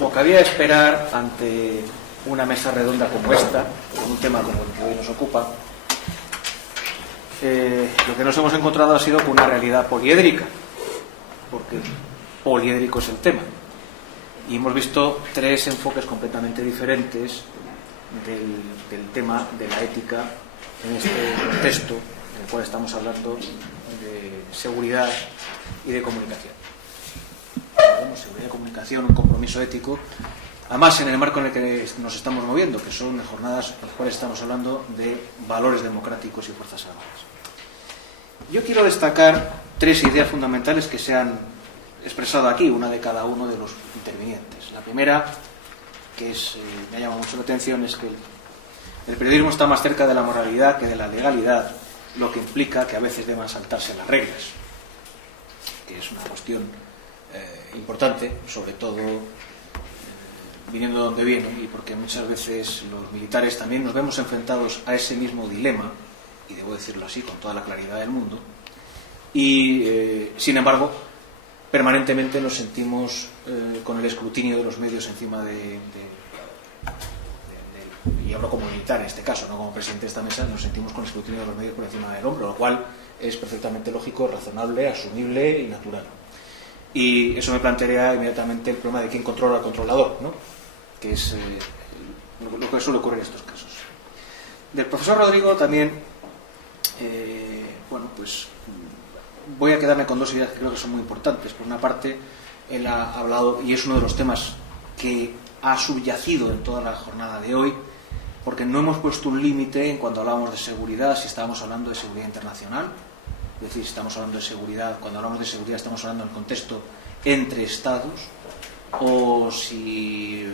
Como cabía esperar ante una mesa redonda como esta, con un tema como el que hoy nos ocupa, lo que nos hemos encontrado ha sido con una realidad poliédrica, porque poliédrico es el tema. Y hemos visto tres enfoques completamente diferentes del tema de la ética en este contexto en el cual estamos hablando de seguridad y de comunicación. Seguridad y comunicación, un compromiso ético, además en el marco en el que nos estamos moviendo, que son jornadas en las cuales estamos hablando de valores democráticos y fuerzas armadas. Yo quiero destacar tres ideas fundamentales que se han expresado aquí, una de cada uno de los intervinientes. La primera, que me ha llamado mucho la atención, es que el periodismo está más cerca de la moralidad que de la legalidad, lo que implica que a veces deban saltarse las reglas, que es una cuestión importante, sobre todo viniendo de donde viene, y porque muchas veces los militares también nos vemos enfrentados a ese mismo dilema, y debo decirlo así con toda la claridad del mundo, y sin embargo permanentemente nos sentimos con el escrutinio de los medios encima y hablo como militar en este caso, no como presidente de esta mesa, nos sentimos con el escrutinio de los medios por encima del hombro, lo cual es perfectamente lógico, razonable, asumible y natural. Y eso me plantearía inmediatamente el problema de quién controla al controlador, ¿no? Que es lo que suele ocurrir en estos casos. Del profesor Rodrigo también, pues voy a quedarme con dos ideas que creo que son muy importantes. Por una parte, él ha hablado, y es uno de los temas que ha subyacido en toda la jornada de hoy, porque no hemos puesto un límite en cuando hablábamos de seguridad, si estábamos hablando de seguridad internacional, es decir, si estamos hablando de seguridad, cuando hablamos de seguridad estamos hablando en el contexto entre estados, o si,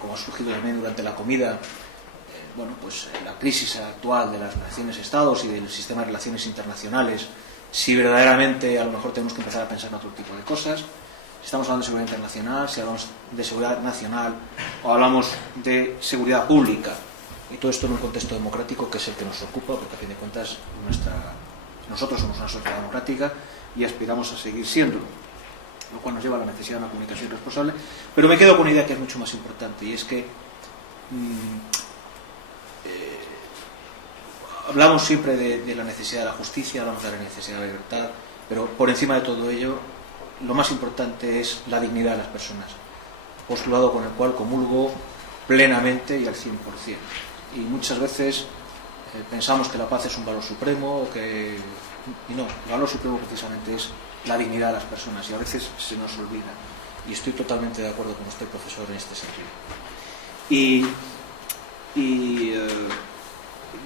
como ha surgido también durante la comida, la crisis actual de las naciones-estados y del sistema de relaciones internacionales, si verdaderamente a lo mejor tenemos que empezar a pensar en otro tipo de cosas, si estamos hablando de seguridad internacional, si hablamos de seguridad nacional o hablamos de seguridad pública, y todo esto en un contexto democrático que es el que nos ocupa, porque a fin de cuentas nosotros somos una sociedad democrática y aspiramos a seguir siéndolo, lo cual nos lleva a la necesidad de una comunicación responsable. Pero me quedo con una idea que es mucho más importante, y es que hablamos siempre de la necesidad de la justicia, hablamos de la necesidad de la libertad, pero por encima de todo ello, lo más importante es la dignidad de las personas, postulado con el cual comulgo plenamente y al 100%. Y muchas veces pensamos que la paz es un valor supremo, y no, el valor supremo precisamente es la dignidad de las personas, y a veces se nos olvida. Y estoy totalmente de acuerdo con usted, profesor, en este sentido.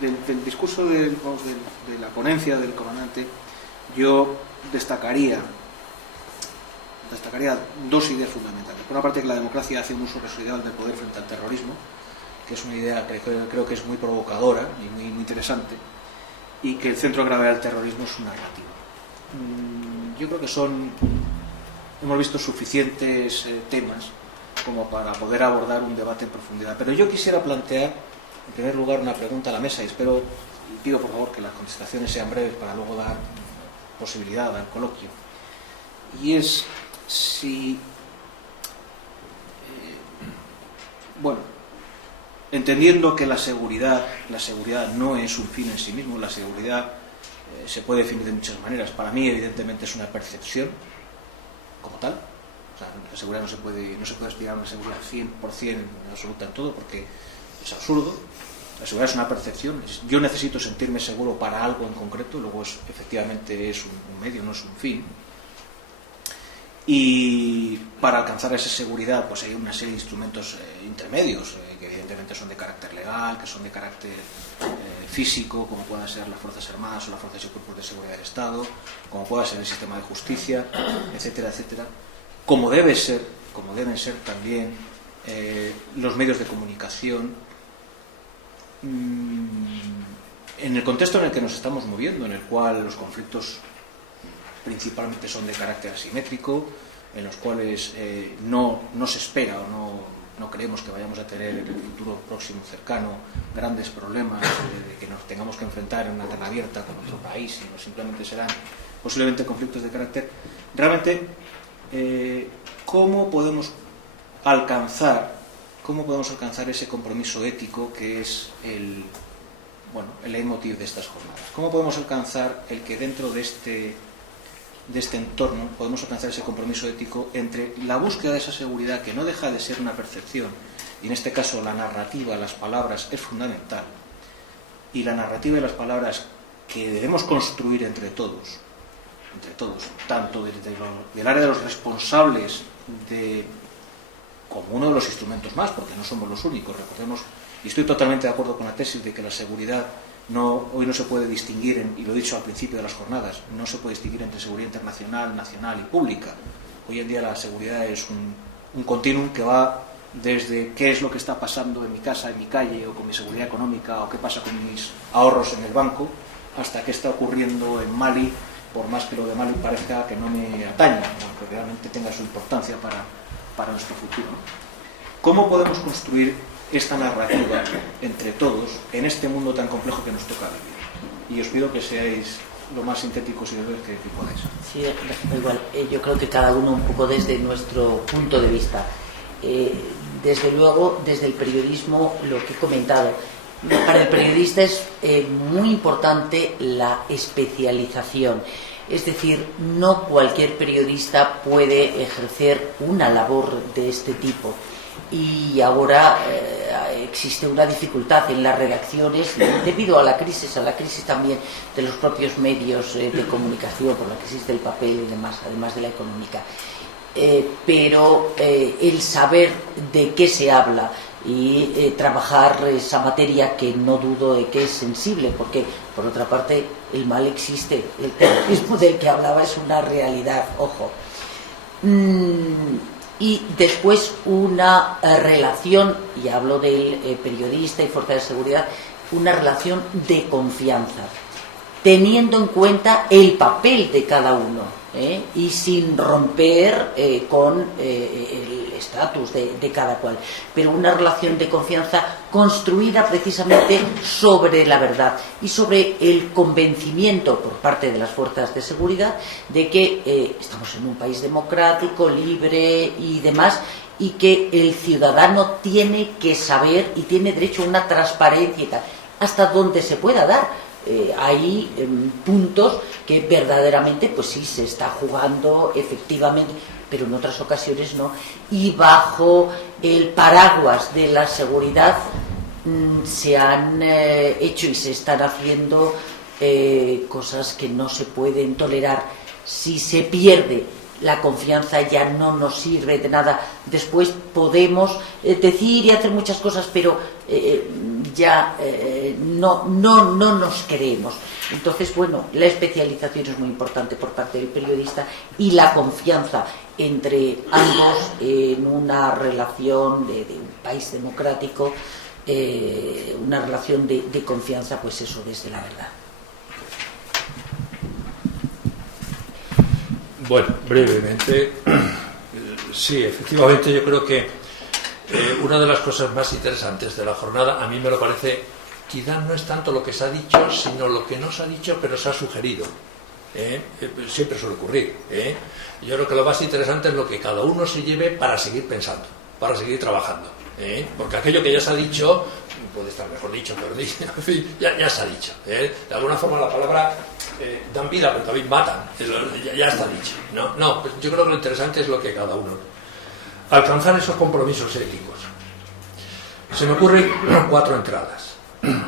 Del discurso de la ponencia del comandante, yo destacaría dos ideas fundamentales. Por una parte, que la democracia hace un uso residual del poder frente al terrorismo, que es una idea que creo que es muy provocadora y muy interesante, y que el centro de gravedad del terrorismo es su narrativa. Yo creo que hemos visto suficientes temas como para poder abordar un debate en profundidad, pero yo quisiera plantear en primer lugar una pregunta a la mesa, y pido por favor que las contestaciones sean breves para luego dar posibilidad al coloquio, y es si entendiendo que la seguridad no es un fin en sí mismo, la seguridad se puede definir de muchas maneras. Para mí, evidentemente, es una percepción como tal. O sea, la seguridad no se puede aspirar a una seguridad 100% absoluta en todo, porque es absurdo. La seguridad es una percepción. Yo necesito sentirme seguro para algo en concreto, luego efectivamente es un medio, no es un fin. Y para alcanzar esa seguridad pues hay una serie de instrumentos intermedios, que evidentemente son de carácter legal, que son de carácter físico, como puedan ser las Fuerzas Armadas o las Fuerzas y Cuerpos de Seguridad del Estado, como pueda ser el sistema de justicia, etcétera, etcétera, como deben ser también los medios de comunicación, en el contexto en el que nos estamos moviendo, en el cual los conflictos principalmente son de carácter asimétrico, en los cuales no se espera o no creemos que vayamos a tener en el futuro próximo cercano grandes problemas de que nos tengamos que enfrentar en una guerra abierta con otro país, sino simplemente serán posiblemente conflictos de carácter. Realmente, ¿cómo podemos podemos alcanzar ese compromiso ético que es el leitmotiv de estas jornadas? ¿Cómo podemos alcanzar el que dentro de este entorno podemos alcanzar ese compromiso ético entre la búsqueda de esa seguridad, que no deja de ser una percepción, y en este caso la narrativa, las palabras, es fundamental, y la narrativa y las palabras que debemos construir entre todos, tanto del área de los responsables como uno de los instrumentos más, porque no somos los únicos. Recordemos, y estoy totalmente de acuerdo con la tesis de que la seguridad hoy no se puede distinguir, y lo he dicho al principio de las jornadas, no se puede distinguir entre seguridad internacional, nacional y pública. Hoy en día la seguridad es un continuum que va desde qué es lo que está pasando en mi casa, en mi calle, o con mi seguridad económica, o qué pasa con mis ahorros en el banco, hasta qué está ocurriendo en Mali, por más que lo de Mali parezca que no me atañe, aunque realmente tenga su importancia para nuestro futuro. ¿Cómo podemos construir esta narrativa entre todos en este mundo tan complejo que nos toca vivir? Y os pido que seáis lo más sintéticos y breves que podáis. Sí, igual, yo creo que cada uno un poco desde nuestro punto de vista. Desde luego, desde el periodismo, lo que he comentado, para el periodista es muy importante la especialización. Es decir, no cualquier periodista puede ejercer una labor de este tipo. Y ahora existe una dificultad en las redacciones debido a la crisis también de los propios medios de comunicación, por la crisis del papel y demás, además de la económica. Pero el saber de qué se habla y trabajar esa materia, que no dudo de que es sensible, porque por otra parte el mal existe, el terrorismo del que hablaba es una realidad, ojo. Y después una relación, y hablo del periodista y fuerza de seguridad, una relación de confianza, teniendo en cuenta el papel de cada uno, y sin romper con el estatus de cada cual, pero una relación de confianza construida precisamente sobre la verdad y sobre el convencimiento por parte de las fuerzas de seguridad de que estamos en un país democrático, libre y demás, y que el ciudadano tiene que saber y tiene derecho a una transparencia y tal, hasta donde se pueda dar. Hay puntos que verdaderamente pues sí se está jugando efectivamente, pero en otras ocasiones no, y bajo el paraguas de la seguridad se han hecho y se están haciendo cosas que no se pueden tolerar. Si se pierde la confianza ya no nos sirve de nada. Después podemos decir y hacer muchas cosas, pero no nos creemos. Entonces, bueno, la especialización es muy importante por parte del periodista, y la confianza entre ambos en una relación de un país democrático, una relación de confianza, pues eso, desde la verdad. Bueno, brevemente, sí, efectivamente yo creo que una de las cosas más interesantes de la jornada, a mí me lo parece, quizás no es tanto lo que se ha dicho, sino lo que no se ha dicho, pero se ha sugerido. Siempre suele ocurrir. Yo creo que lo más interesante es lo que cada uno se lleve para seguir pensando, para seguir trabajando. Porque aquello que ya se ha dicho, puede estar mejor dicho, pero en fin, ya se ha dicho. De alguna forma la palabra dan vida, pero también matan. Ya está dicho. No, pues yo creo que lo interesante es lo que cada uno. Alcanzar esos compromisos éticos. Se me ocurren 4 entradas.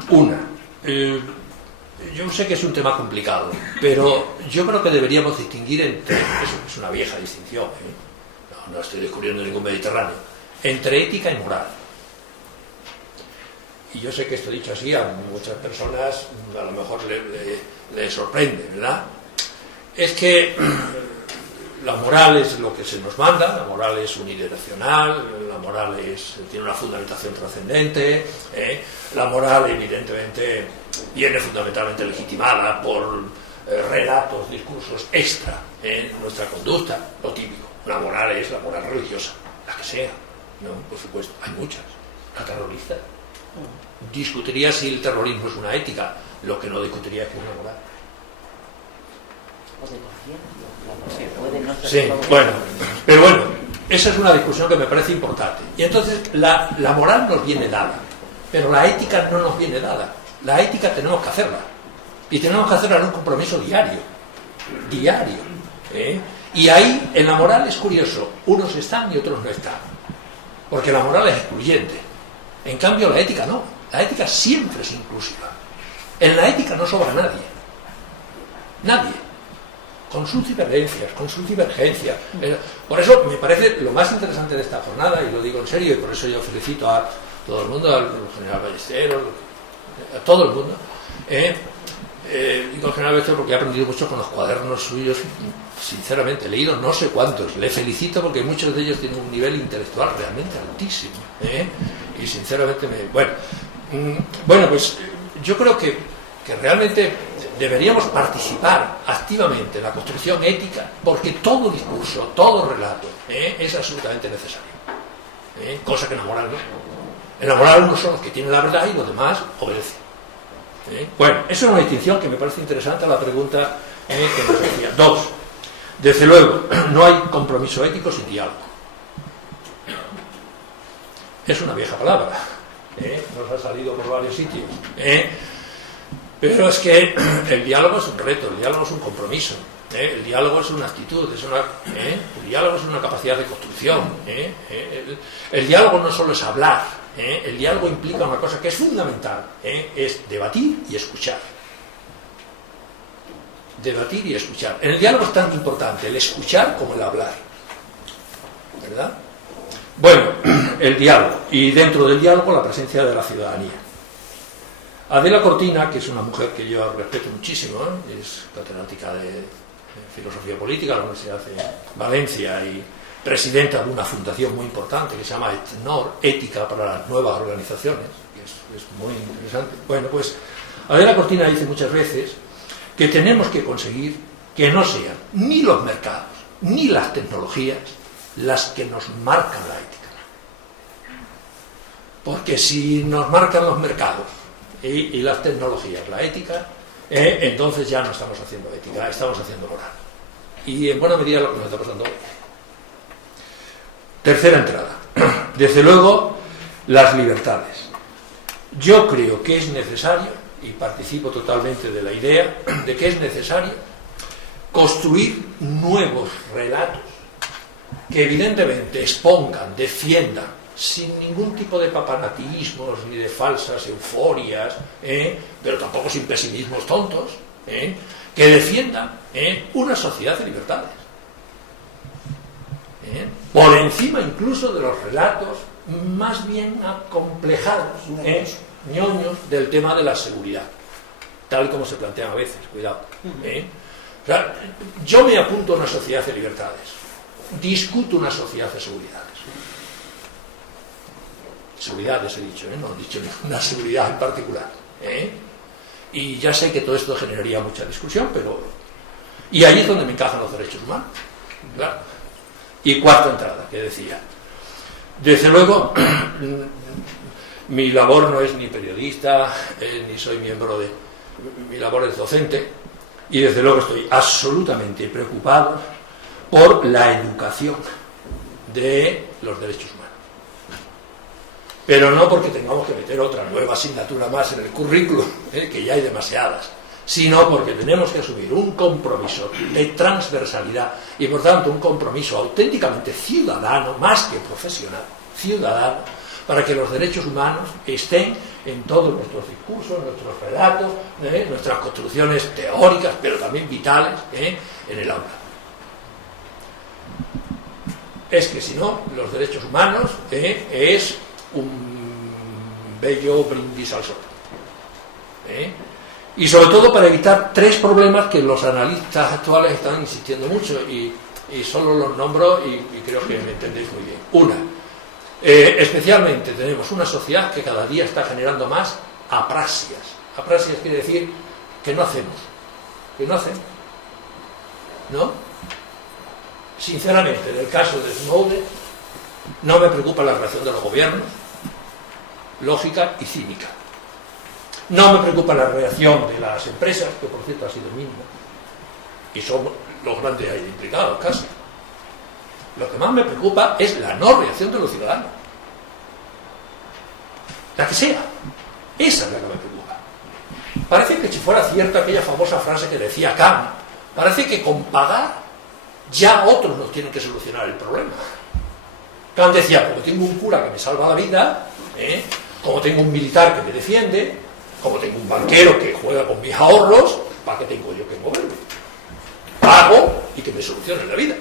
Una, yo sé que es un tema complicado, pero yo creo que deberíamos distinguir entre, es una vieja distinción, no estoy descubriendo ningún Mediterráneo, entre ética y moral. Y yo sé que esto dicho así a muchas personas a lo mejor le sorprende, ¿verdad? Es que la moral es lo que se nos manda, la moral es unidireccional, la moral tiene una fundamentación trascendente, la moral evidentemente viene fundamentalmente legitimada por relatos, discursos extra en nuestra conducta, lo típico. La moral es la moral religiosa, la que sea, ¿no? Por supuesto, hay muchas. La terrorista discutiría si el terrorismo es una ética, lo que no discutiría es que es una moral. O de conciencia. Sí, bueno, pero bueno, esa es una discusión que me parece importante. Y entonces la moral nos viene dada, pero la ética no nos viene dada. La ética tenemos que hacerla. Y tenemos que hacerla en un compromiso diario. Y ahí, en la moral es curioso, unos están y otros no están. Porque la moral es excluyente. En cambio, la ética no. La ética siempre es inclusiva. En la ética no sobra nadie. Nadie. Con sus diferencias, con sus divergencias. Por eso me parece lo más interesante de esta jornada, y lo digo en serio, y por eso yo felicito a todo el mundo, al general Ballesteros, a todo el mundo. Digo al general Ballesteros porque he aprendido mucho con los cuadernos suyos, sinceramente, he leído no sé cuántos. Le felicito porque muchos de ellos tienen un nivel intelectual realmente altísimo. Y sinceramente bueno, pues yo creo que realmente deberíamos participar activamente en la construcción ética, porque todo discurso, todo relato es absolutamente necesario, cosa que en la moral no. En la moral unos son los que tienen la verdad y los demás obedecen. Bueno, esa es una distinción que me parece interesante a la pregunta que nos hacía. 2. Desde luego, no hay compromiso ético sin diálogo. Es una vieja palabra, nos ha salido por varios sitios. Pero es que el diálogo es un reto, el diálogo es un compromiso, el diálogo es una actitud, el diálogo es una capacidad de construcción. El diálogo no solo es hablar, el diálogo implica una cosa que es fundamental, es debatir y escuchar. Debatir y escuchar. En el diálogo es tan importante el escuchar como el hablar, ¿verdad? Bueno, el diálogo, y dentro del diálogo la presencia de la ciudadanía. Adela Cortina, que es una mujer que yo respeto muchísimo, es catedrática de filosofía política de la Universidad de Valencia y presidenta de una fundación muy importante que se llama ETNOR, Ética para las Nuevas Organizaciones, que es muy interesante. Bueno, pues Adela Cortina dice muchas veces que tenemos que conseguir que no sean ni los mercados ni las tecnologías las que nos marcan la ética. Porque si nos marcan los mercados y las tecnologías, la ética, entonces ya no estamos haciendo ética, estamos haciendo moral. Y en buena medida lo que nos está pasando hoy. Tercera entrada. Desde luego, las libertades. Yo creo que es necesario, y participo totalmente de la idea, de que es necesario construir nuevos relatos que evidentemente expongan, defiendan, sin ningún tipo de papanatismos ni de falsas euforias, pero tampoco sin pesimismos tontos, que defiendan una sociedad de libertades, por encima incluso de los relatos más bien acomplejados, ñoños, del tema de la seguridad, tal como se plantean a veces, cuidado. O sea, yo me apunto a una sociedad de libertades, discuto una sociedad de seguridades. Seguridades he dicho, no he dicho ninguna seguridad en particular. Y ya sé que todo esto generaría mucha discusión, pero... Y ahí es donde me encajan los derechos humanos, claro. Y cuarta entrada, que decía, desde luego, mi labor no es ni periodista, ni soy miembro de... Mi labor es docente, y desde luego estoy absolutamente preocupado por la educación de los derechos humanos. Pero no porque tengamos que meter otra nueva asignatura más en el currículum, que ya hay demasiadas, sino porque tenemos que asumir un compromiso de transversalidad y por tanto un compromiso auténticamente ciudadano, más que profesional, ciudadano, para que los derechos humanos estén en todos nuestros discursos, nuestros relatos, nuestras construcciones teóricas, pero también vitales, en el aula. Es que si no, los derechos humanos es un bello brindis al sol. Y sobre todo para evitar tres problemas que los analistas actuales están insistiendo mucho y solo los nombro y creo que me entendéis muy bien. Una, especialmente tenemos una sociedad que cada día está generando más apraxias. Apraxias quiere decir que no hacemos, ¿no? Sinceramente, en el caso de Snowden no me preocupa la reacción de los gobiernos, lógica y cínica. No me preocupa la reacción de las empresas, que por cierto ha sido mínima, y son los grandes ahí implicados casi. Lo que más me preocupa es la no reacción de los ciudadanos. La que sea. Esa es la que me preocupa. Parece que si fuera cierta aquella famosa frase que decía Kant, parece que con pagar ya otros nos tienen que solucionar el problema. Kant decía, como tengo un cura que me salva la vida, como tengo un militar que me defiende, como tengo un banquero que juega con mis ahorros, ¿para qué tengo yo que moverme? Pago y que me solucionen la vida.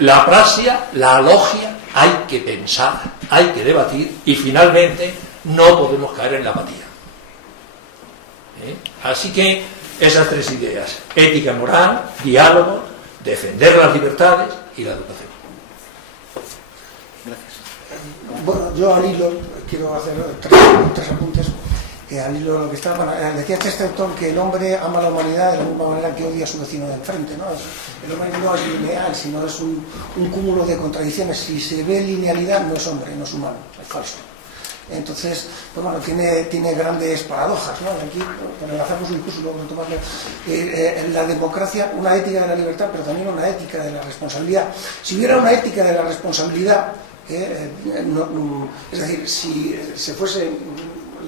La praxia, la logia, hay que pensar, hay que debatir y finalmente no podemos caer en la apatía. Así que esas tres ideas: ética moral, diálogo, defender las libertades y la educación. Gracias. Bueno, yo al hilo quiero hacer tres apuntes. Al hilo de lo que estaba, decía Chesterton que el hombre ama a la humanidad de la misma manera que odia a su vecino de enfrente, ¿no? El hombre no es lineal, sino es un cúmulo de contradicciones. Si se ve linealidad, no es hombre, no es humano, es falso. Entonces, pues bueno, tiene grandes paradojas, ¿no? Aquí enlazamos un curso, luego tomarle la democracia, una ética de la libertad, pero también una ética de la responsabilidad. Si hubiera una ética de la responsabilidad, es decir, si se fuese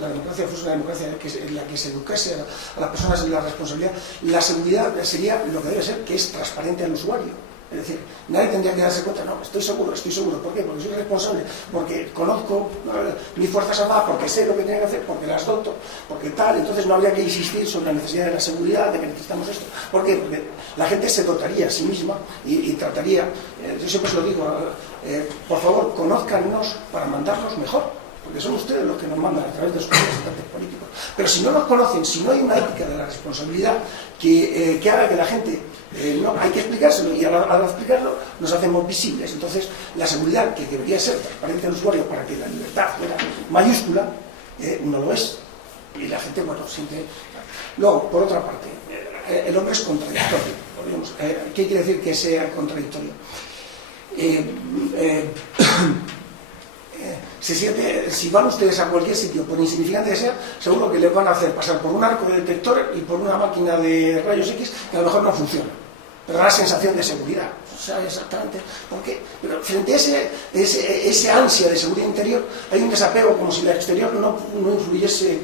la democracia fuese una democracia en la que se educase a las personas en la responsabilidad, la seguridad sería lo que debe ser, que es transparente al usuario. Es decir, nadie tendría que darse cuenta, no, estoy seguro. ¿Por qué? Porque soy responsable, porque conozco mis fuerzas armadas, porque sé lo que tengo que hacer, porque las doto, porque tal. Entonces no habría que insistir sobre la necesidad de la seguridad, de que necesitamos esto. ¿Por qué? Porque la gente se dotaría a sí misma y trataría, yo siempre se lo digo, por favor, conózcannos para mandarnos mejor. Porque son ustedes los que nos mandan a través de sus representantes políticos. Pero si no nos conocen, si no hay una ética de la responsabilidad que haga que la gente, no, hay que explicárselo, y al explicarlo nos hacemos visibles. Entonces, la seguridad, que debería ser transparente al usuario para que la libertad fuera mayúscula, no lo es. Y la gente, bueno, siente... Luego, por otra parte, el hombre es contradictorio. ¿Qué quiere decir que sea contradictorio? Si van ustedes a cualquier sitio, por insignificante que sea, seguro que les van a hacer pasar por un arco de detector y por una máquina de rayos X que a lo mejor no funciona, pero da la sensación de seguridad. O sea, exactamente. ¿Por qué? Pero frente a ese ansia de seguridad interior, hay un desapego, como si lo exterior no influyese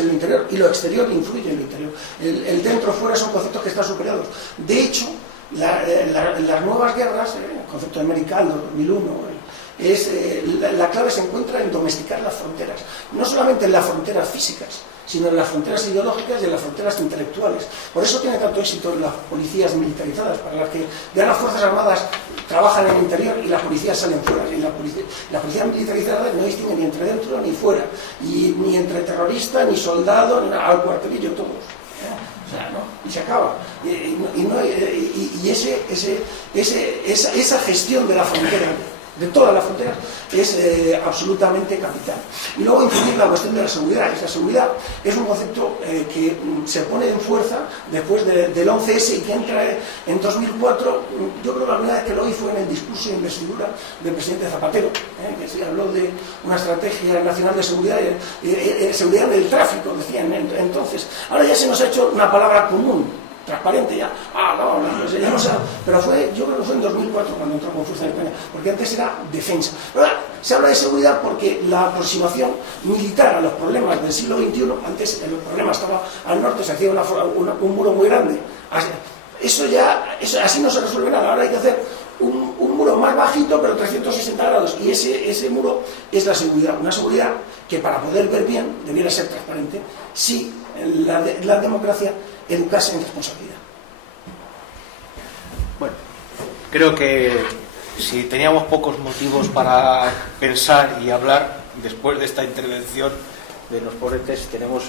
en lo interior, y lo exterior influye en lo interior. El dentro-fuera son conceptos que están superados. De hecho, las nuevas guerras, el concepto de Mericaldo, 2001, la clave se encuentra en domesticar las fronteras, no solamente en las fronteras físicas, sino en las fronteras ideológicas y en las fronteras intelectuales. Por eso tiene tanto éxito las policías militarizadas, para las que ya las Fuerzas Armadas trabajan en el interior y las policías salen fuera. Y la policía militarizada no distingue ni entre dentro ni fuera, ni entre terrorista, ni soldado, ni al cuartelillo todos. O sea, ¿no? Y se acaba. Esa gestión de la frontera, de todas las fronteras, es absolutamente capital. Y luego incluir la cuestión de la seguridad. La seguridad es un concepto que se pone en fuerza después del 11S y que entra en 2004. Yo creo que la primera vez que lo oí fue en el discurso de investidura del presidente Zapatero, que se habló de una estrategia nacional de seguridad, seguridad del tráfico, decían entonces. Ahora ya se nos ha hecho una palabra común, transparente ya, pero yo creo que fue en 2004 cuando entró con fuerza en España, porque antes era defensa. Ahora se habla de seguridad porque la aproximación militar a los problemas del siglo XXI, antes el problema estaba al norte, se hacía un muro muy grande, así no se resuelve nada. Ahora hay que hacer un muro más bajito, pero 360 grados, y ese muro es la seguridad, una seguridad que para poder ver bien debiera ser transparente si la democracia educarse en responsabilidad. Bueno, creo que si teníamos pocos motivos para pensar y hablar, después de esta intervención de los ponentes tenemos,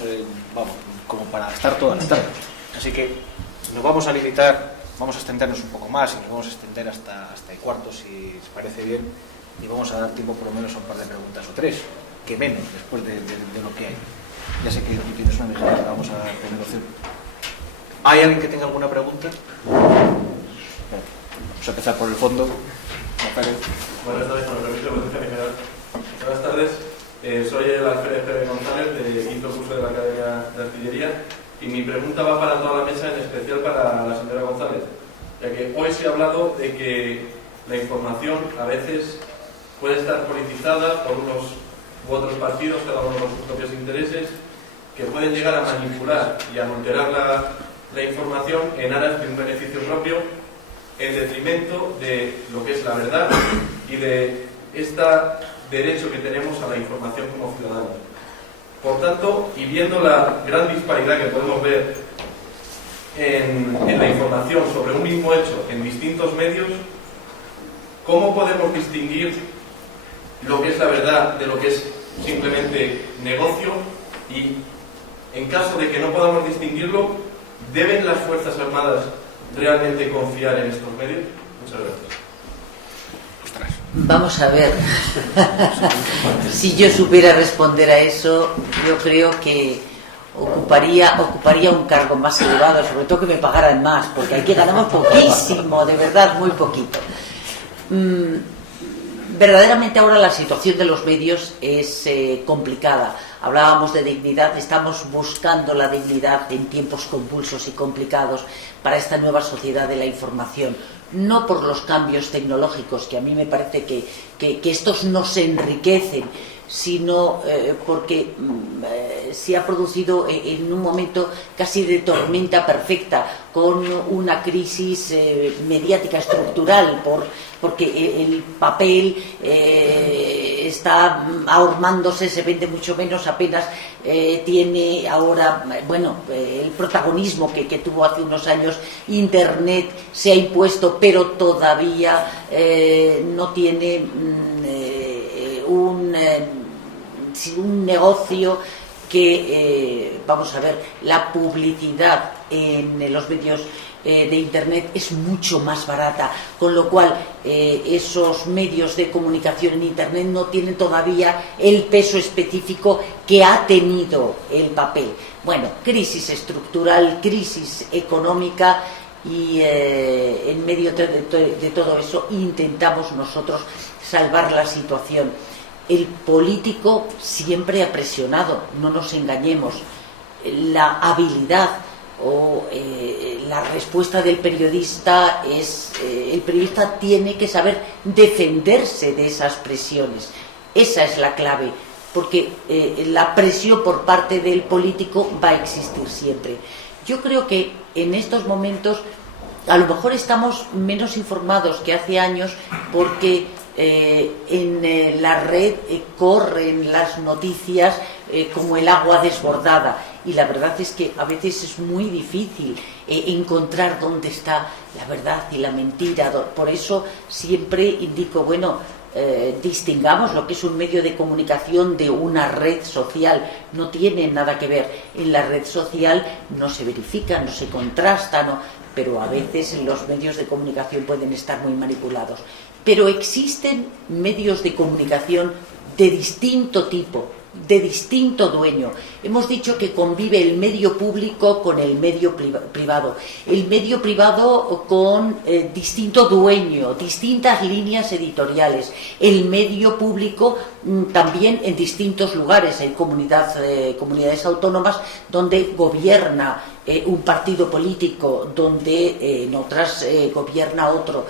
como para estar toda la tarde. Así que nos vamos a limitar, vamos a extendernos un poco más y nos vamos a extender hasta el cuarto, si os parece bien, y vamos a dar tiempo por lo menos a un par de preguntas o tres, que menos, después de lo que hay. Ya sé que tú tienes una mejor, vamos a tener opción. ¿Hay alguien que tenga alguna pregunta? Vamos a empezar por el fondo. Buenas tardes, con el permiso de Potencia General. Buenas tardes, soy el alférez González, de quinto curso de la Academia de Artillería. Y mi pregunta va para toda la mesa, en especial para la señora González, ya que hoy se ha hablado de que la información a veces puede estar politizada por unos u otros partidos, cada uno con sus propios intereses, que pueden llegar a manipular y a alterar la información en aras de un beneficio propio, en detrimento de lo que es la verdad y de este derecho que tenemos a la información como ciudadanos. Por tanto, y viendo la gran disparidad que podemos ver en la información sobre un mismo hecho en distintos medios, ¿cómo podemos distinguir lo que es la verdad de lo que es simplemente negocio? Y en caso de que no podamos distinguirlo, ¿deben las Fuerzas Armadas realmente confiar en estos medios? Muchas gracias. Vamos a ver. Si yo supiera responder a eso, yo creo que ocuparía un cargo más elevado, sobre todo que me pagaran más, porque aquí ganamos poquísimo, de verdad, muy poquito. Verdaderamente ahora la situación de los medios es complicada. Hablábamos de dignidad, estamos buscando la dignidad en tiempos convulsos y complicados para esta nueva sociedad de la información. No por los cambios tecnológicos, que a mí me parece que estos nos enriquecen, sino porque se ha producido en un momento casi de tormenta perfecta, con una crisis mediática estructural, porque el papel está ahormándose, se vende mucho menos, apenas tiene ahora, el protagonismo que tuvo hace unos años. Internet se ha impuesto, pero todavía no tiene un negocio que, vamos a ver, la publicidad en los medios de Internet es mucho más barata, con lo cual esos medios de comunicación en Internet no tienen todavía el peso específico que ha tenido el papel. Bueno, crisis estructural, crisis económica, y en medio de todo eso intentamos nosotros salvar la situación. El político siempre ha presionado, no nos engañemos. La habilidad o la respuesta del periodista es el periodista tiene que saber defenderse de esas presiones. Esa es la clave, porque la presión por parte del político va a existir siempre. Yo creo que en estos momentos a lo mejor estamos menos informados que hace años, porque en la red corren las noticias como el agua desbordada, y la verdad es que a veces es muy difícil encontrar dónde está la verdad y la mentira. Por eso siempre indico, distingamos lo que es un medio de comunicación de una red social. No tiene nada que ver. En la red social no se verifica, no se contrasta, pero a veces los medios de comunicación pueden estar muy manipulados. Pero existen medios de comunicación de distinto tipo, de distinto dueño. Hemos dicho que convive el medio público con el medio privado. El medio privado con distinto dueño, distintas líneas editoriales. El medio público también en distintos lugares. Hay comunidades autónomas donde gobierna un partido político, donde en otras gobierna otro.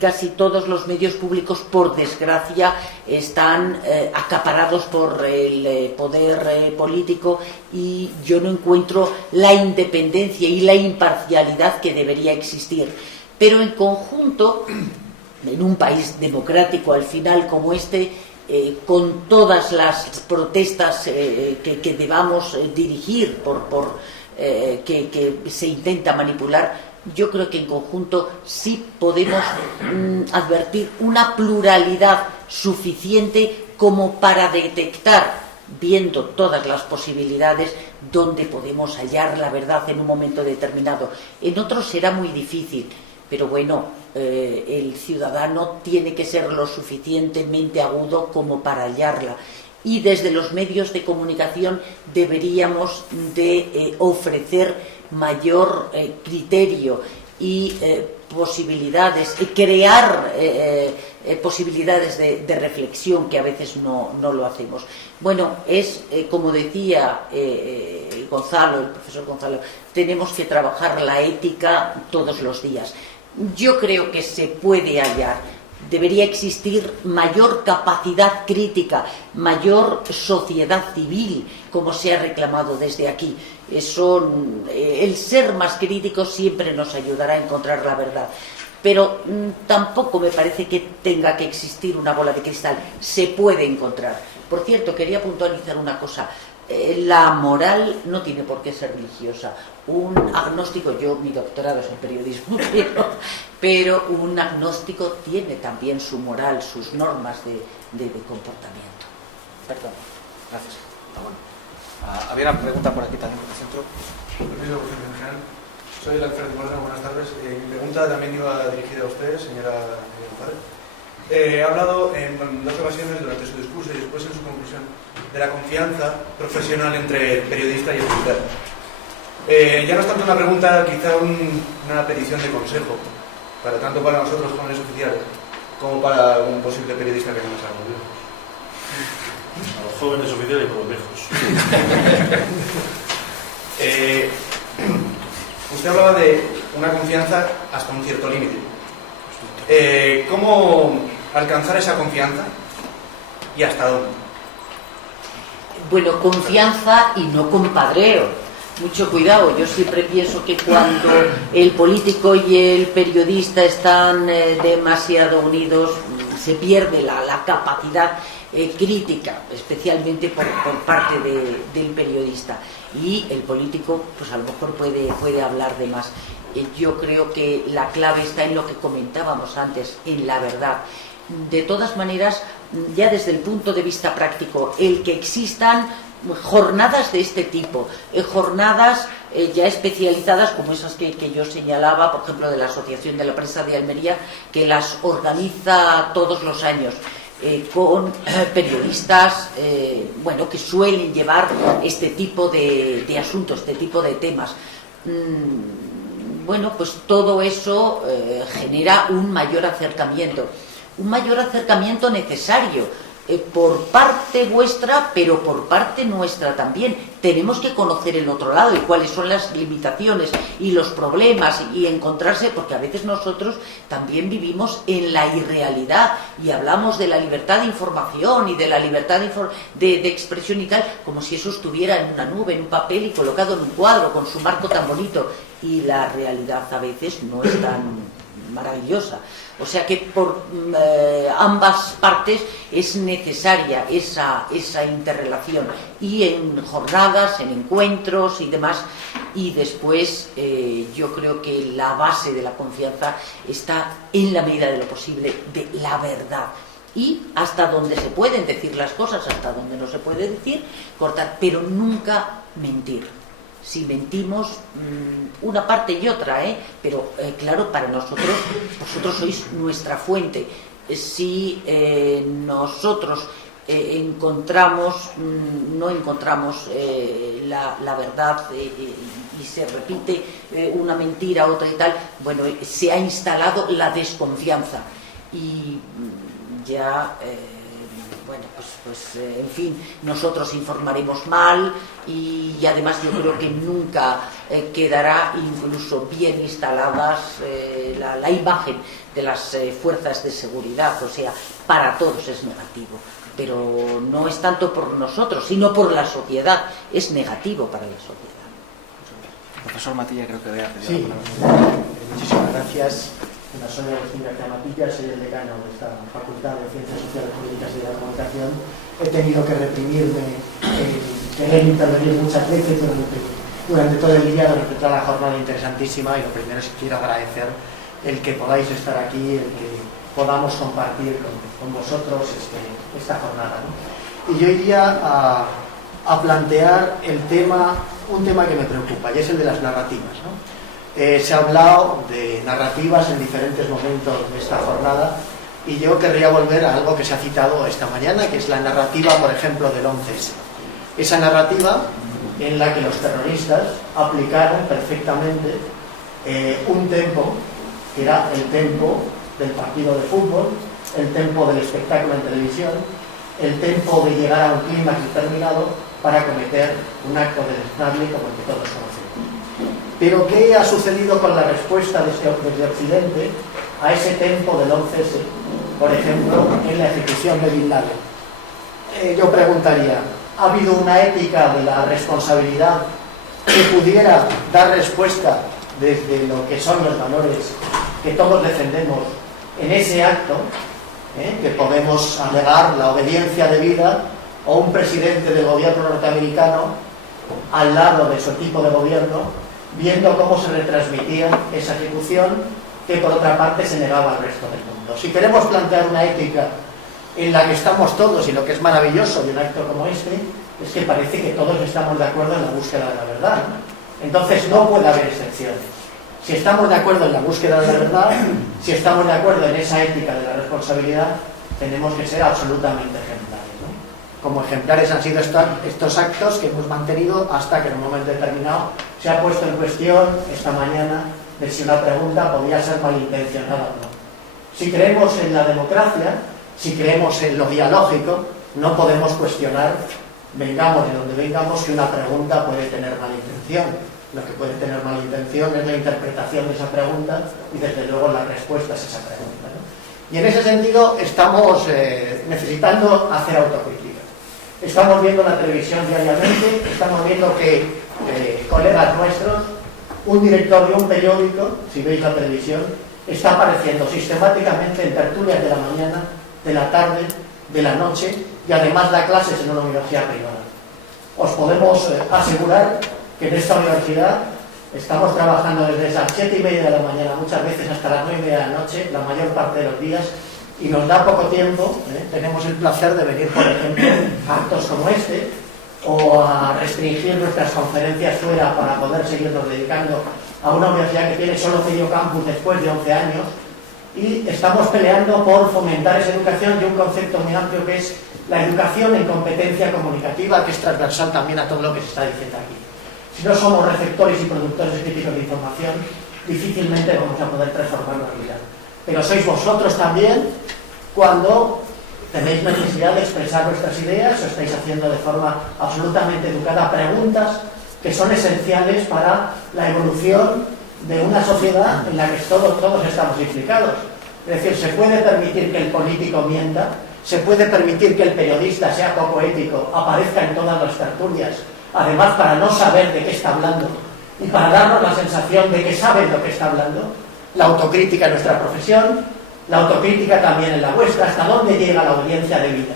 Casi todos los medios públicos, por desgracia, están acaparados por el poder político, y yo no encuentro la independencia y la imparcialidad que debería existir. Pero en conjunto, en un país democrático al final como este, con todas las protestas que debamos dirigir que se intenta manipular, yo creo que en conjunto sí podemos advertir una pluralidad suficiente como para detectar, viendo todas las posibilidades, dónde podemos hallar la verdad en un momento determinado. En otros será muy difícil, pero el ciudadano tiene que ser lo suficientemente agudo como para hallarla. Y desde los medios de comunicación deberíamos de ofrecer mayor criterio y posibilidades, crear posibilidades de reflexión que a veces no lo hacemos. Bueno, es como decía Gonzalo, el profesor Gonzalo, tenemos que trabajar la ética todos los días. Yo creo que se puede hallar, debería existir mayor capacidad crítica, mayor sociedad civil, como se ha reclamado desde aquí. El ser más críticos siempre nos ayudará a encontrar la verdad. Pero tampoco me parece que tenga que existir una bola de cristal. Se puede encontrar. Por cierto, quería puntualizar una cosa. La moral no tiene por qué ser religiosa. Un agnóstico, yo mi doctorado es en periodismo, pero un agnóstico tiene también su moral, sus normas de comportamiento. Perdón. Gracias. Había una pregunta por aquí también, por el centro. Soy el Alfredo Moreno, buenas tardes. Mi pregunta también iba dirigida a usted, señora González. Ha hablado en dos ocasiones durante su discurso y después en su conclusión de la confianza profesional entre el periodista y el editor. Ya no es tanto una pregunta, quizá una petición de consejo, tanto para nosotros jóvenes oficiales, como para un posible periodista que no nos haga bien. A los jóvenes oficiales y por los viejos. Usted hablaba de una confianza hasta un cierto límite. ¿Cómo alcanzar esa confianza y hasta dónde? Bueno, confianza y no compadreo. Mucho cuidado. Yo siempre pienso que cuando el político y el periodista están demasiado unidos, se pierde la capacidad crítica, especialmente por parte del periodista. Y el político, pues a lo mejor puede hablar de más. Yo creo que la clave está en lo que comentábamos antes, en la verdad. De todas maneras, ya desde el punto de vista práctico, el que existan jornadas de este tipo, jornadas ya especializadas como esas que yo señalaba, por ejemplo, de la Asociación de la Prensa de Almería, que las organiza todos los años, con periodistas que suelen llevar este tipo de asuntos, este tipo de temas. Pues todo eso genera un mayor acercamiento necesario por parte vuestra, pero por parte nuestra también. Tenemos que conocer el otro lado y cuáles son las limitaciones y los problemas y encontrarse, porque a veces nosotros también vivimos en la irrealidad y hablamos de la libertad de información y de la libertad de expresión y tal, como si eso estuviera en una nube, en un papel y colocado en un cuadro con su marco tan bonito, y la realidad a veces no es tan maravillosa. O sea que por ambas partes es necesaria esa interrelación, y en jornadas, en encuentros y demás. Y después yo creo que la base de la confianza está, en la medida de lo posible, de la verdad. Y hasta donde se pueden decir las cosas, hasta donde no se puede decir, cortar, pero nunca mentir. Si mentimos, una parte y otra, pero claro, para nosotros, vosotros sois nuestra fuente. Si nosotros no encontramos la verdad y se repite una mentira, otra y tal, se ha instalado la desconfianza y ya... en fin, nosotros informaremos mal y además yo creo que nunca quedará incluso bien instaladas la imagen de las fuerzas de seguridad. O sea, para todos es negativo, pero no es tanto por nosotros, sino por la sociedad. Es negativo para la sociedad. Profesor Matilla, creo que voy a pedir Sí, muchísimas gracias. Soy Agustín García Matilla, soy el decano de esta Facultad de Ciencias Sociales, Políticas y de la Comunicación. He tenido que reprimirme querer intervenir muchas veces durante todo el día, durante toda la jornada interesantísima, y lo primero es que quiero agradecer el que podáis estar aquí, el que podamos compartir con vosotros esta jornada, ¿no? Y yo iría a plantear un tema que me preocupa, y es el de las narrativas, ¿no? Se ha hablado de narrativas en diferentes momentos de esta jornada, y yo querría volver a algo que se ha citado esta mañana, que es la narrativa, por ejemplo, del 11S. Esa narrativa en la que los terroristas aplicaron perfectamente un tempo, que era el tempo del partido de fútbol, el tempo del espectáculo en televisión, el tempo de llegar a un clímax determinado para cometer un acto deleznable como el que todos conocemos. Pero ¿qué ha sucedido con la respuesta desde Occidente a ese tempo del 11S, por ejemplo, en la ejecución de Bin Laden? Yo preguntaría, ¿ha habido una ética de la responsabilidad que pudiera dar respuesta desde lo que son los valores que todos defendemos en ese acto, que podemos alegar la obediencia debida o un presidente del gobierno norteamericano al lado de su equipo de gobierno, viendo cómo se retransmitía esa ejecución que por otra parte se negaba al resto del mundo? Si queremos plantear una ética en la que estamos todos, y lo que es maravilloso de un acto como este, es que parece que todos estamos de acuerdo en la búsqueda de la verdad. Entonces no puede haber excepciones. Si estamos de acuerdo en la búsqueda de la verdad, si estamos de acuerdo en esa ética de la responsabilidad, tenemos que ser absolutamente ejemplares, ¿no? Como ejemplares han sido estos actos que hemos mantenido hasta que en un momento determinado se ha puesto en cuestión esta mañana de si una pregunta podía ser malintencionada o no. Si creemos en la democracia, si creemos en lo dialógico, no podemos cuestionar, vengamos de donde vengamos, que una pregunta puede tener mala intención. Lo que puede tener mala intención es la interpretación de esa pregunta y desde luego la respuesta es esa pregunta, ¿no? Y en ese sentido estamos necesitando hacer autocrítica. Estamos viendo la televisión diariamente, estamos viendo que colegas nuestros, un director de un periódico, si veis la televisión, está apareciendo sistemáticamente en tertulias de la mañana, de la tarde, de la noche, y además da clases en una universidad privada. Os podemos asegurar que en esta universidad estamos trabajando desde las 7:30 de la mañana, muchas veces hasta las 9:30 de la noche, la mayor parte de los días, y nos da poco tiempo. Tenemos el placer de venir, por ejemplo, a actos como este, o a restringir nuestras conferencias fuera para poder seguirnos dedicando a una universidad que tiene solo medio campus después de 11 años, y estamos peleando por fomentar esa educación y un concepto muy amplio que es la educación en competencia comunicativa, que es transversal también a todo lo que se está diciendo aquí. Si no somos receptores y productores críticos de información, difícilmente vamos a poder transformar la realidad. Pero sois vosotros también cuando tenéis necesidad de expresar vuestras ideas, o estáis haciendo de forma absolutamente educada preguntas que son esenciales para la evolución de una sociedad en la que todos estamos implicados. Es decir, se puede permitir que el político mienta, se puede permitir que el periodista sea poco ético, aparezca en todas las tertulias, además para no saber de qué está hablando y para darnos la sensación de que sabe lo que está hablando. La autocrítica en nuestra profesión, la autocrítica también en la vuestra, hasta dónde llega la audiencia de vida.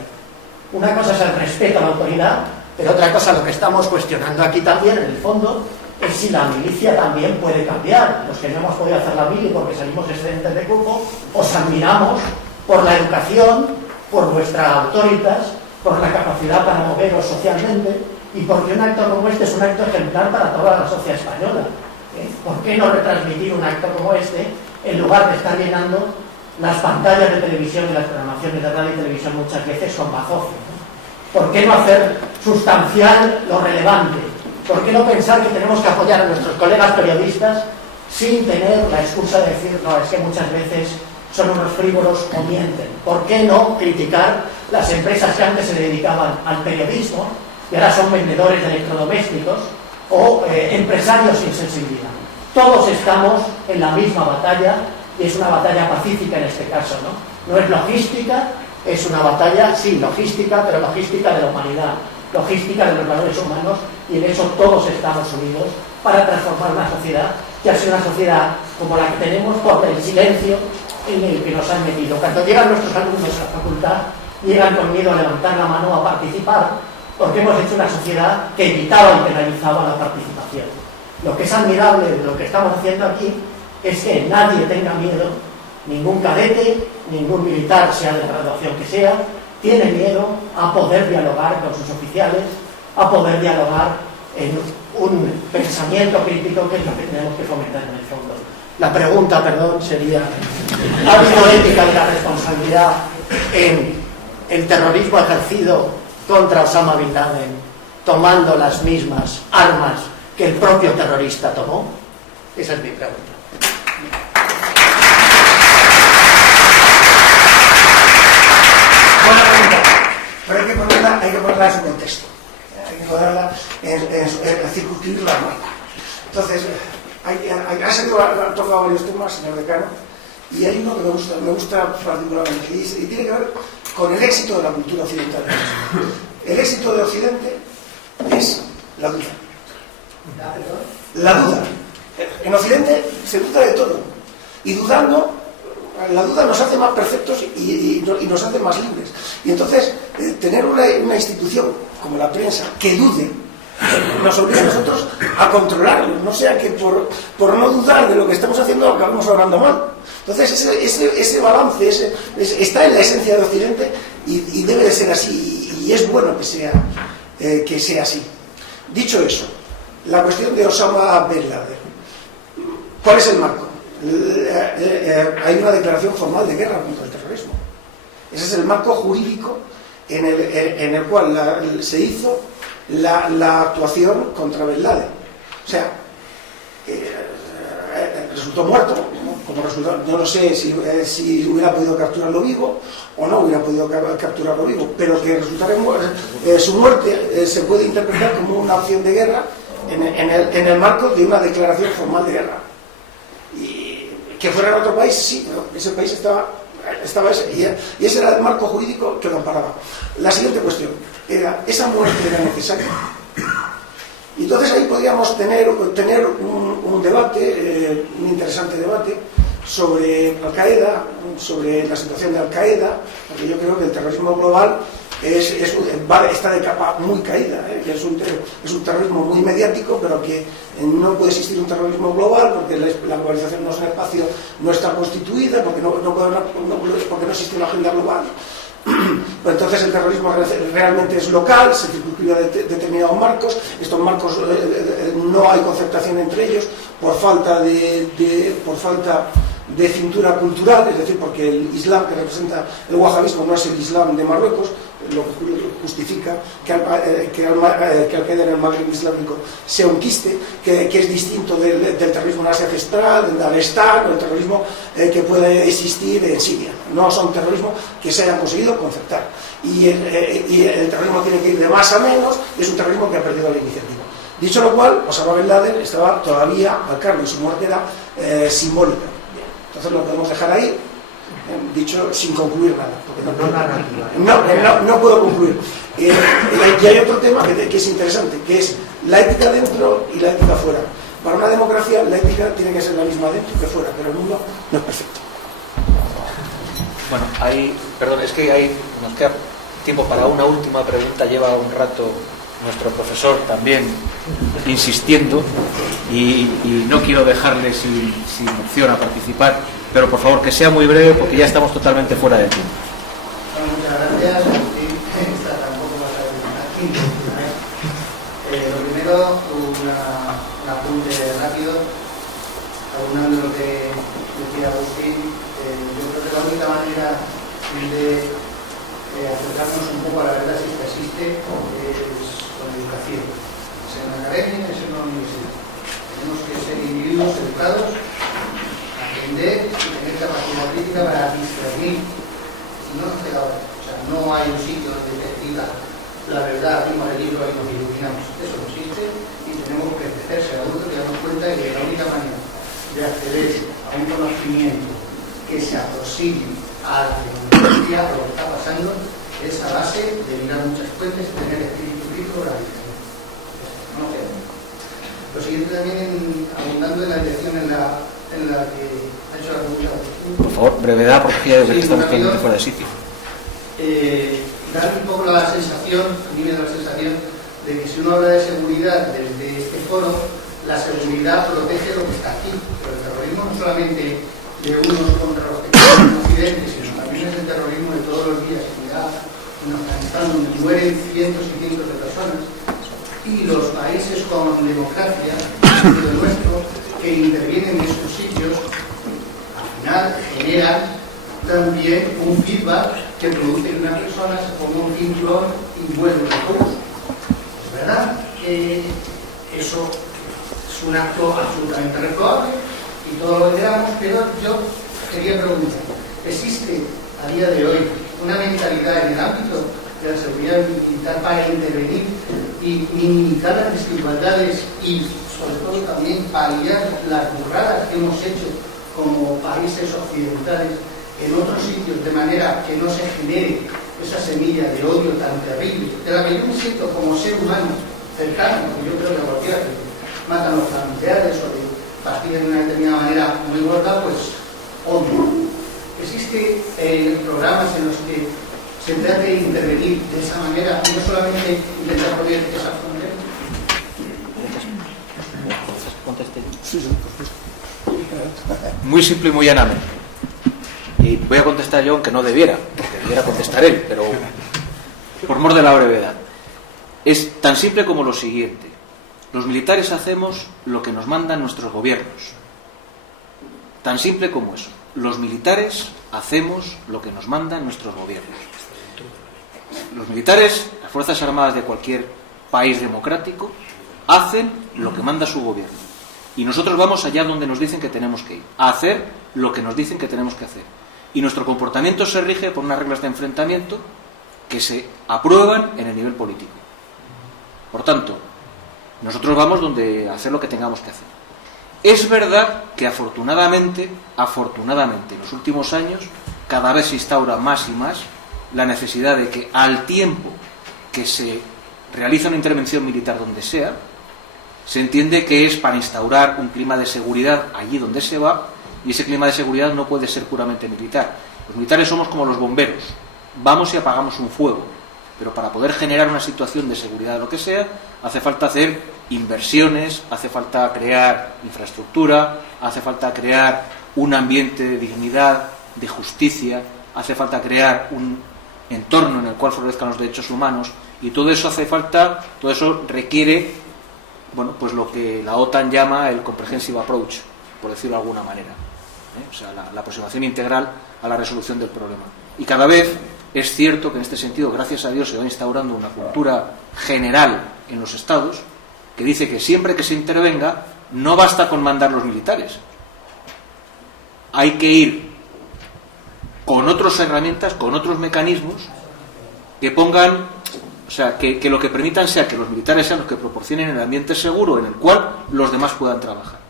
Una cosa es el respeto a la autoridad, pero otra cosa, lo que estamos cuestionando aquí también, en el fondo, es si la milicia también puede cambiar. Los que no hemos podido hacer la mili porque salimos excedentes de cupo, os admiramos por la educación, por vuestra autoritas, por la capacidad para moveros socialmente, y porque un acto como este es un acto ejemplar para toda la sociedad española. ¿Por qué no retransmitir un acto como este en lugar de estar llenando las pantallas de televisión y las programaciones de radio y televisión muchas veces con bazofia, ¿no? ¿Por qué no hacer sustancial lo relevante? ¿Por qué no pensar que tenemos que apoyar a nuestros colegas periodistas sin tener la excusa de decir, no, es que muchas veces son unos frívolos o mienten? ¿Por qué no criticar las empresas que antes se dedicaban al periodismo y ahora son vendedores de electrodomésticos o empresarios sin sensibilidad? Todos estamos en la misma batalla, y es una batalla pacífica en este caso, ¿no? No es logística, es una batalla, sí, logística, pero logística de la humanidad, logística de los valores humanos, y en eso todos estamos unidos para transformar una sociedad que ha sido una sociedad como la que tenemos por el silencio en el que nos han metido. Cuando llegan nuestros alumnos a la facultad, llegan con miedo a levantar la mano a participar, porque hemos hecho una sociedad que evitaba y penalizaba la participación. Lo que es admirable de lo que estamos haciendo aquí es que nadie tenga miedo, ningún cadete, ningún militar, sea de la graduación que sea, tiene miedo a poder dialogar con sus oficiales, a poder dialogar en un pensamiento crítico, que es lo que tenemos que fomentar en el fondo. La pregunta, perdón, sería, ¿ha habido ética de la responsabilidad en el terrorismo ejercido contra Osama Bin Laden, tomando las mismas armas que el propio terrorista tomó? Esa es mi pregunta. pero hay que ponerla en su contexto, hay que ponerla en circunscribirla al marco. Entonces, ha tocado varios temas, señor decano, y hay uno que me gusta particularmente, y tiene que ver con el éxito de la cultura occidental. El éxito de Occidente es la duda. La duda. En Occidente se duda de todo, y dudando, la duda nos hace más perfectos y nos hace más libres. Y entonces, tener una institución como la prensa que dude nos obliga a nosotros a controlarlo, no sea que por no dudar de lo que estamos haciendo acabamos hablando mal. Entonces ese balance está en la esencia de Occidente y debe de ser así, y es bueno que sea así. Dicho eso, la cuestión de Osama Bin Laden, ¿cuál es el marco? Hay una declaración formal de guerra contra el terrorismo. Ese es el marco jurídico en el cual se hizo la actuación contra Bin Laden. O sea, resultó muerto, ¿no? Como resultado, no lo sé si hubiera podido capturarlo vivo o no hubiera podido capturarlo vivo, pero que resultara su muerte se puede interpretar como una acción de guerra en el marco de una declaración formal de guerra. Y que fuera en otro país, sí, pero ese país estaba y ese era el marco jurídico que lo amparaba. La siguiente cuestión era, ¿esa muerte era necesaria? Y entonces ahí podríamos tener un debate, un interesante debate sobre Al-Qaeda, sobre la situación de Al-Qaeda, porque yo creo que el terrorismo global está de capa muy caída, que es un terrorismo muy mediático, pero que no puede existir un terrorismo global porque la globalización no es un espacio, no está constituida, porque no existe una agenda global. Entonces el terrorismo realmente es local, se circunscribe a determinados marcos. Estos marcos no hay concertación entre ellos por falta de cintura cultural, es decir, porque el Islam que representa el wahabismo no es el Islam de Marruecos, lo que justifica que Al-Qaeda en el Magreb islámico sea un quiste, que es distinto del terrorismo en Asia Central, del Daguestán, o el terrorismo que puede existir en Siria. No son terrorismos que se hayan conseguido concertar. Y el terrorismo tiene que ir de más a menos, y es un terrorismo que ha perdido la iniciativa. Dicho lo cual, Osama Bin Laden estaba todavía al cargo y su muerte era simbólica. Bien, entonces lo podemos dejar ahí, dicho sin concluir nada, porque no puedo concluir. Y hay otro tema que es interesante, que es la ética dentro y la ética fuera. Para una democracia la ética tiene que ser la misma dentro que fuera, pero el mundo no es perfecto. Bueno, es que nos queda tiempo para una última pregunta. Lleva un rato nuestro profesor también insistiendo y no quiero dejarle sin opción a participar, pero por favor que sea muy breve porque ya estamos totalmente fuera de tiempo. Bueno, muchas gracias. Esta tampoco va a ser lo primero, un apunte rápido, aunando lo que decía Agustín. Yo creo que la única manera de acercarnos un poco a la verdad, si esta existe, es con la educación, sea en la academia, sea en la universidad. Tenemos que ser individuos educados, aprender y tener capacidad crítica para discernir. Si no, nos queda otra. O sea, no hay un sitio donde te diga la verdad, abrimos el libro y nos iluminamos. Eso no existe y tenemos que crecer, ser adultos y darnos cuenta de que la única manera de acceder a un conocimiento que se aproxime a la tecnología, a lo que está pasando, es a base de mirar muchas fuentes y tener espíritu crítico para diferencia. No queda. Lo siguiente también, abundando en la dirección en la que ha hecho la pregunta. Por favor, brevedad, porque ya veo que estamos totalmente fuera de sitio. Dar un poco la sensación, a mí me da la sensación de que si uno habla de seguridad desde este foro, la seguridad protege lo que está aquí, pero el terrorismo no solamente de unos contra los que están en Occidente, sino también es el terrorismo de todos los días en Irak, en Afganistán, donde mueren cientos y cientos de personas, y los países con democracia, como el nuestro, que intervienen en esos sitios, al final generan también un feedback que produce que una persona se ponga un cinturón y vuelve a todos. Es verdad que eso es un acto absolutamente reprobable y todo lo que queramos, pero yo quería preguntar, ¿existe a día de hoy una mentalidad en el ámbito de la seguridad militar para intervenir y minimizar las desigualdades y sobre todo también paliar las burradas que hemos hecho como países occidentales en otros sitios, de manera que no se genere esa semilla de odio tan terrible, de la que yo me siento como ser humano cercano, porque yo creo que cualquiera que matan a los familiares o que castigan de una determinada manera muy gorda, pues odio. Existen programas en los que se trata de intervenir de esa manera y no solamente intentar poner esa frontera. Muy simple y muy llanamente. Y voy a contestar yo, aunque no debiera, porque debiera contestar él, pero por mor de la brevedad. Es tan simple como lo siguiente. Los militares hacemos lo que nos mandan nuestros gobiernos. Tan simple como eso. Los militares hacemos lo que nos mandan nuestros gobiernos. Los militares, las Fuerzas Armadas de cualquier país democrático, hacen lo que manda su gobierno. Y nosotros vamos allá donde nos dicen que tenemos que ir, a hacer lo que nos dicen que tenemos que hacer. Y nuestro comportamiento se rige por unas reglas de enfrentamiento que se aprueban en el nivel político. Por tanto, nosotros vamos donde hacer lo que tengamos que hacer. Es verdad que afortunadamente, en los últimos años, cada vez se instaura más y más la necesidad de que al tiempo que se realiza una intervención militar donde sea, se entiende que es para instaurar un clima de seguridad allí donde se va, y ese clima de seguridad no puede ser puramente militar. Los militares somos como los bomberos, vamos y apagamos un fuego, pero para poder generar una situación de seguridad de lo que sea, hace falta hacer inversiones, hace falta crear infraestructura, hace falta crear un ambiente de dignidad, de justicia, hace falta crear un entorno en el cual florezcan los derechos humanos, y todo eso requiere, bueno, pues lo que la OTAN llama el comprehensive approach, por decirlo de alguna manera, o sea, la aproximación integral a la resolución del problema. Y cada vez es cierto que en este sentido, gracias a Dios, se va instaurando una cultura general en los estados que dice que siempre que se intervenga no basta con mandar los militares, hay que ir con otras herramientas, con otros mecanismos que pongan, o sea, que lo que permitan sea que los militares sean los que proporcionen el ambiente seguro en el cual los demás puedan trabajar.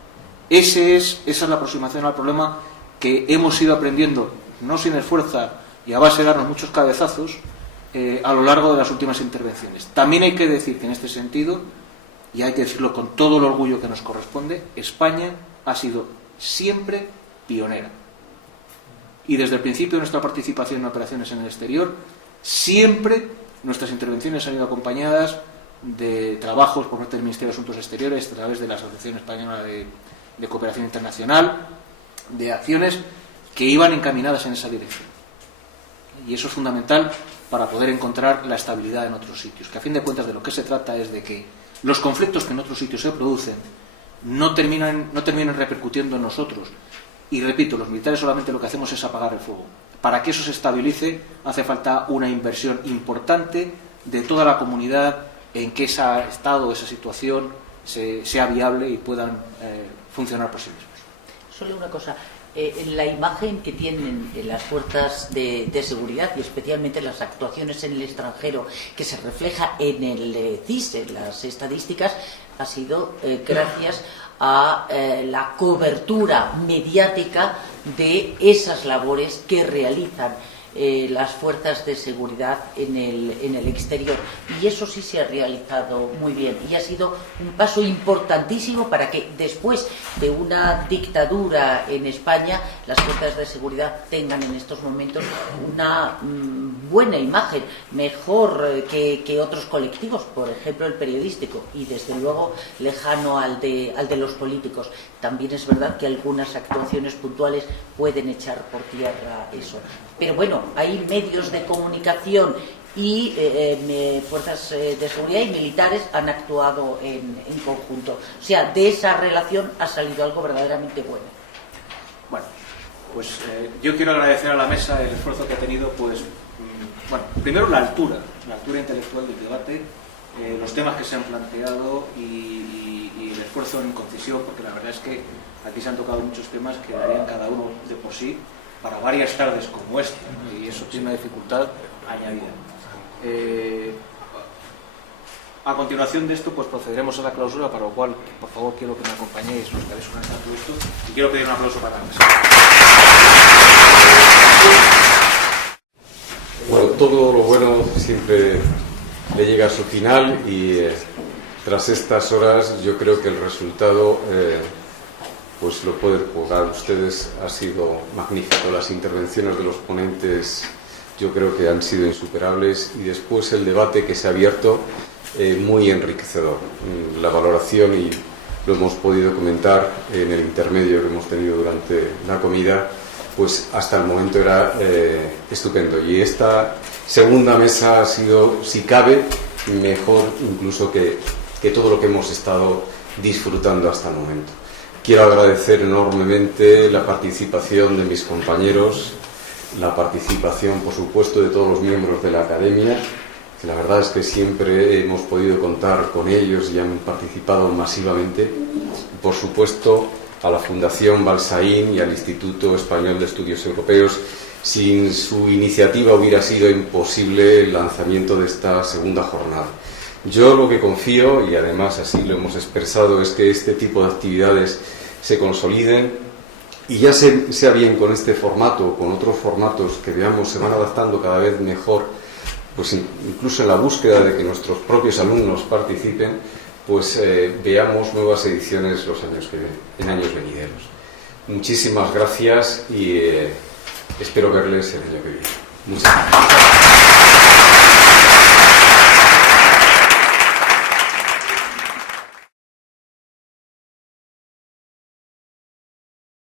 Esa es la aproximación al problema que hemos ido aprendiendo, no sin esfuerzo y a base de darnos muchos cabezazos, a lo largo de las últimas intervenciones. También hay que decir que en este sentido, y hay que decirlo con todo el orgullo que nos corresponde, España ha sido siempre pionera. Y desde el principio de nuestra participación en operaciones en el exterior, siempre nuestras intervenciones han ido acompañadas de trabajos por parte del Ministerio de Asuntos Exteriores, a través de la Asociación Española de Cooperación Internacional, de acciones que iban encaminadas en esa dirección. Y eso es fundamental para poder encontrar la estabilidad en otros sitios, que a fin de cuentas de lo que se trata es de que los conflictos que en otros sitios se producen no terminen repercutiendo en nosotros. Y repito, los militares solamente lo que hacemos es apagar el fuego. Para que eso se estabilice hace falta una inversión importante de toda la comunidad en que ese estado, esa situación sea viable y puedan funcionar por sí mismos. Solo una cosa, la imagen que tienen las fuerzas de seguridad y especialmente las actuaciones en el extranjero que se refleja en el CIS, en las estadísticas, ha sido gracias a la cobertura mediática de esas labores que realizan las fuerzas de seguridad en el exterior, y eso sí se ha realizado muy bien y ha sido un paso importantísimo para que después de una dictadura en España las fuerzas de seguridad tengan en estos momentos una buena imagen, mejor que otros colectivos, por ejemplo el periodístico, y desde luego lejano al de los políticos. También es verdad que algunas actuaciones puntuales pueden echar por tierra eso, pero bueno, hay medios de comunicación y fuerzas de seguridad y militares han actuado en conjunto. O sea, de esa relación ha salido algo verdaderamente bueno. Bueno, pues yo quiero agradecer a la mesa el esfuerzo que ha tenido, pues, bueno, primero la altura intelectual del debate, los temas que se han planteado y el esfuerzo en concisión, porque la verdad es que aquí se han tocado muchos temas que darían cada uno de por sí para varias tardes como esta, y eso tiene una dificultad añadida. A continuación de esto, pues procederemos a la clausura, para lo cual, por favor, quiero que me acompañéis, los que habéis organizado todo esto, y quiero pedir un aplauso para la mesa. Bueno, todo lo bueno siempre le llega a su final y tras estas horas yo creo que el resultado pues lo pueden jugar ustedes, ha sido magnífico. Las intervenciones de los ponentes yo creo que han sido insuperables y después el debate que se ha abierto muy enriquecedor. La valoración, y lo hemos podido comentar en el intermedio que hemos tenido durante la comida, pues hasta el momento era estupendo. Y esta segunda mesa ha sido, si cabe, mejor incluso que todo lo que hemos estado disfrutando hasta el momento. Quiero agradecer enormemente la participación de mis compañeros, la participación, por supuesto, de todos los miembros de la Academia, que la verdad es que siempre hemos podido contar con ellos y han participado masivamente. Y, por supuesto, a la Fundación Balsaín y al Instituto Español de Estudios Europeos. Sin su iniciativa hubiera sido imposible el lanzamiento de esta segunda jornada. Yo lo que confío, y además así lo hemos expresado, es que este tipo de actividades se consoliden y ya sea bien con este formato o con otros formatos que veamos se van adaptando cada vez mejor, pues incluso en la búsqueda de que nuestros propios alumnos participen, pues veamos nuevas ediciones en años venideros. Muchísimas gracias y espero verles el año que viene. Muchas gracias.